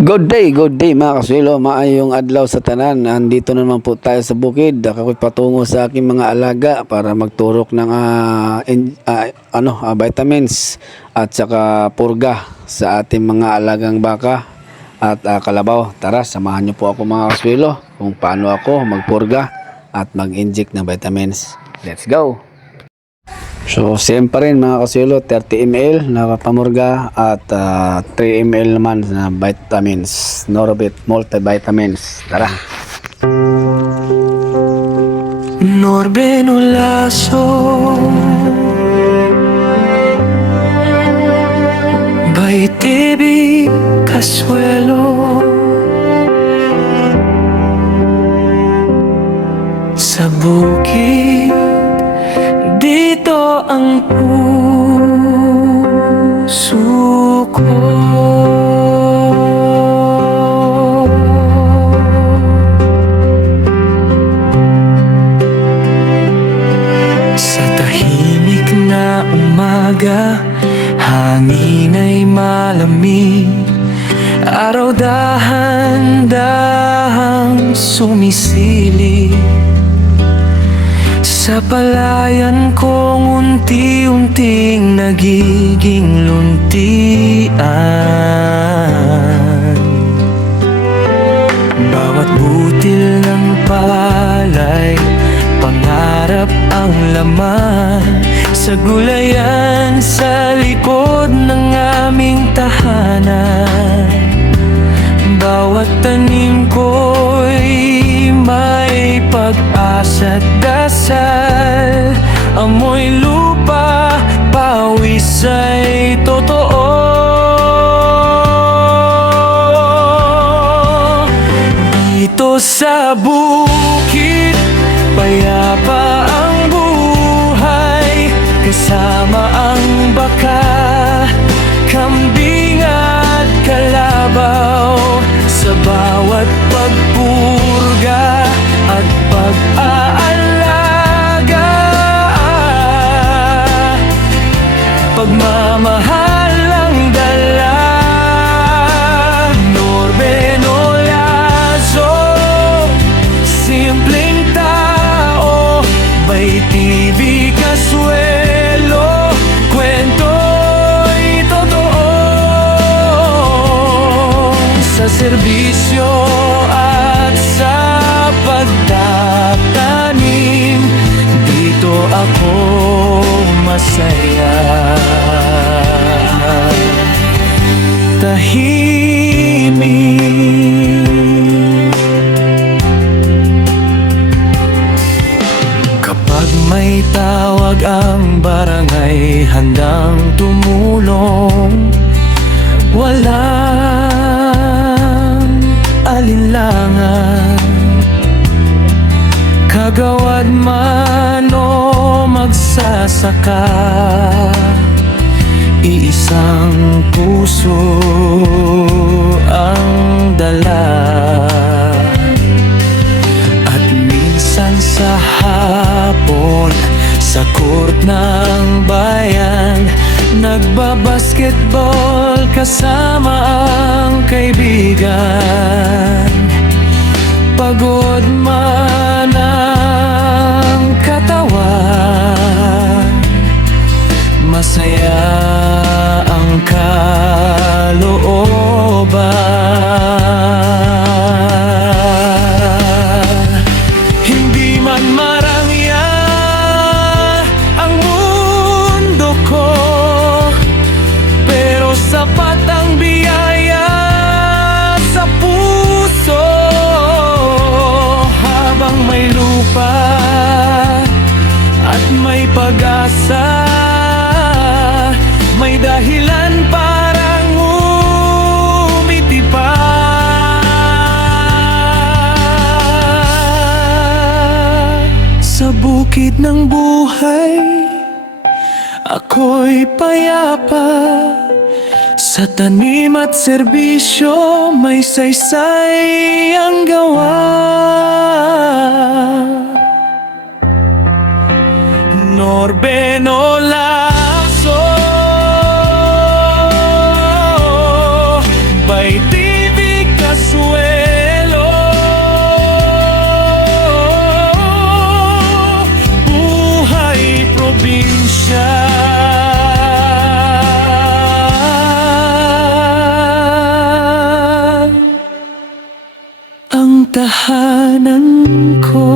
Good day mga kaswelo, maayong adlaw sa tanan. Andito naman po tayo sa bukid. Ako'y patungo sa aking mga alaga para magturok ng vitamins at saka purga sa ating mga alagang baka at kalabaw. Tara, samahan niyo po ako mga kaswelo kung paano ako magpurga at mag-inject ng vitamins. Let's go! So, same pa rin mga kaswelo, 30 ml na pamurga at 3 ml naman na vitamins, Norbit multivitamins. Tara! Norbenolaso Baitibi Kasuelo sa bukid dito ang puso ko. Sa tahimik na umaga, hangin ay malamig, araw dahan-dahang sumisilip. Sa palayan kong unti-unting nagiging luntian. Bawat butil ng palay, pangarap ang laman. Sa gulayan sa likod ng aming tahanan, bawat tanim ko'y may pag-asa't dasal. Amoy lupa, pawis ay totoo. Dito sa bukid, payapa ang buhay, kasama ang baka, kambing at kalabaw. Sa bawat pagpurga at pag-aalaga, pagmamahal ang dala. Norbenolaso, simpleng tao, Baitibi Kasuelo, kwento'y totoo. Sa serbisyo at sa pagtatanim, dito ako masaya. Tahimik, kapag may tawag ang barangay, handang tumulong. Walang alinlangan, kagawad man o magsasaka, iisang puso ang dala. At minsan sa hapon, sa court ng bayan, nagbabasketball kasama ang kaibigan. Pagod man ang katawan, masaya ang kalooban. Hindi man marangya ang mundo ko, pero sapat ang biyaya sa puso. Habang may lupa at may pag-asa, may dahilan parang umiti pa. Sa bukid ng buhay, ako'y payapa. Sa tanim at serbisyo, may saysay ang gawa. Norbenolaso, Baitibi kasuelo. Buhay probinsya. Ang tahanan ko.